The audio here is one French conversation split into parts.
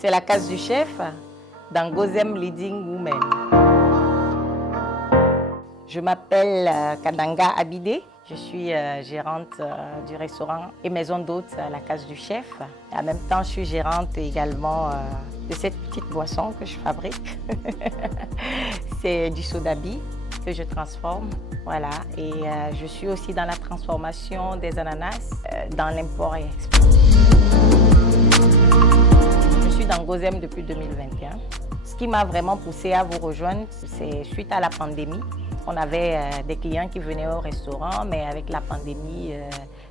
C'est la case du chef dans Gozem Leading Women. Je m'appelle Kadanga Abidé. Je suis gérante du restaurant et maison d'hôtes à la case du chef. En même temps, je suis gérante également de cette petite boisson que je fabrique. C'est du sodabi que je transforme. Voilà. Et je suis aussi dans la transformation des ananas dans l'import et export. Je suis dans Gozem depuis 2021. Ce qui m'a vraiment poussée à vous rejoindre, c'est suite à la pandémie. On avait des clients qui venaient au restaurant, mais avec la pandémie,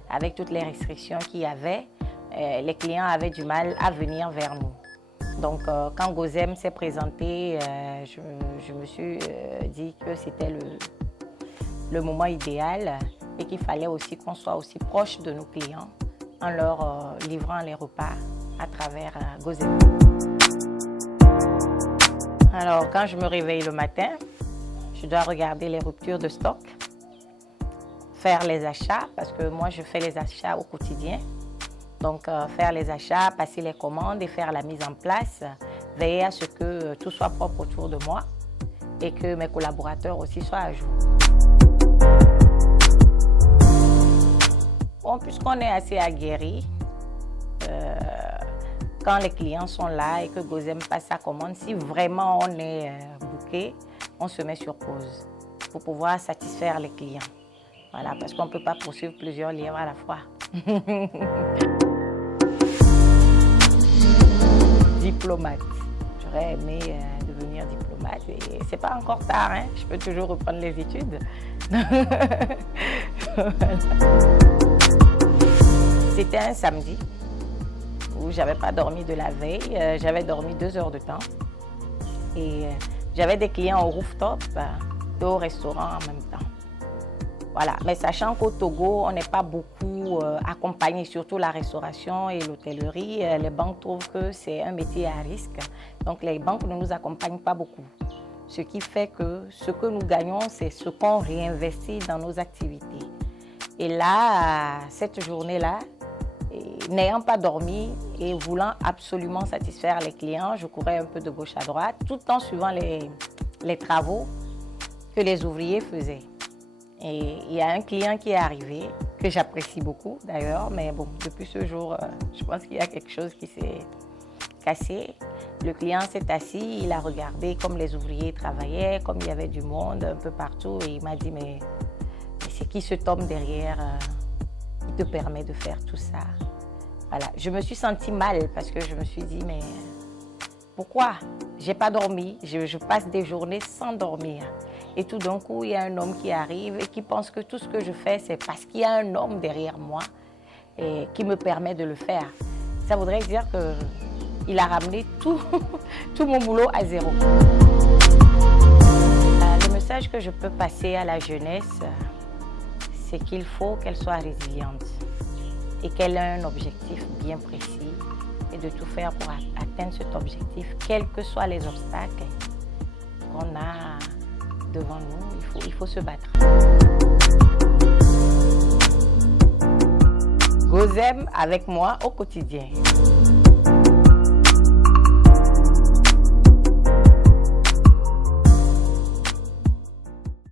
avec toutes les restrictions qu'il y avait, les clients avaient du mal à venir vers nous. Donc, quand Gozem s'est présenté, je me suis dit que c'était le moment idéal et qu'il fallait aussi qu'on soit aussi proche de nos clients en leur livrant les repas à travers Gozem. Alors, quand je me réveille le matin, je dois regarder les ruptures de stock, faire les achats, parce que moi, je fais les achats au quotidien. Donc, faire les achats, passer les commandes et faire la mise en place, veiller à ce que tout soit propre autour de moi et que mes collaborateurs aussi soient à jour. Bon, puisqu'on est assez aguerris, quand les clients sont là et que Gozem passe sa commande, si vraiment on est booké, on se met sur pause pour pouvoir satisfaire les clients. Voilà, parce qu'on ne peut pas poursuivre plusieurs lièvres à la fois. Diplomate. J'aurais aimé devenir diplomate et c'est pas encore tard, hein? Je peux toujours reprendre les études. C'était un samedi où j'avais pas dormi de la veille, j'avais dormi 2 heures de temps et j'avais des clients au rooftop et au restaurant en même temps. Voilà, mais sachant qu'au Togo, on n'est pas beaucoup accompagné, surtout la restauration et l'hôtellerie. Les banques trouvent que c'est un métier à risque, donc les banques ne nous accompagnent pas beaucoup. Ce qui fait que ce que nous gagnons, c'est ce qu'on réinvestit dans nos activités. Et là, cette journée-là, n'ayant pas dormi et voulant absolument satisfaire les clients, je courais un peu de gauche à droite, tout en suivant les travaux que les ouvriers faisaient. Et il y a un client qui est arrivé, que j'apprécie beaucoup d'ailleurs, mais bon, depuis ce jour, je pense qu'il y a quelque chose qui s'est cassé. Le client s'est assis, il a regardé comme les ouvriers travaillaient, comme il y avait du monde un peu partout, et il m'a dit, mais c'est qui cet homme derrière qui te permet de faire tout ça? Voilà, je me suis sentie mal parce que je me suis dit, mais pourquoi? J'ai pas dormi, je passe des journées sans dormir. Et tout d'un coup, il y a un homme qui arrive et qui pense que tout ce que je fais, c'est parce qu'il y a un homme derrière moi et qui me permet de le faire. Ça voudrait dire qu'il a ramené tout mon boulot à zéro. Le message que je peux passer à la jeunesse, c'est qu'il faut qu'elle soit résiliente et qu'elle ait un objectif bien précis et de tout faire pour atteindre cet objectif, quels que soient les obstacles qu'on a devant nous, il faut se battre. Gozem avec moi au quotidien.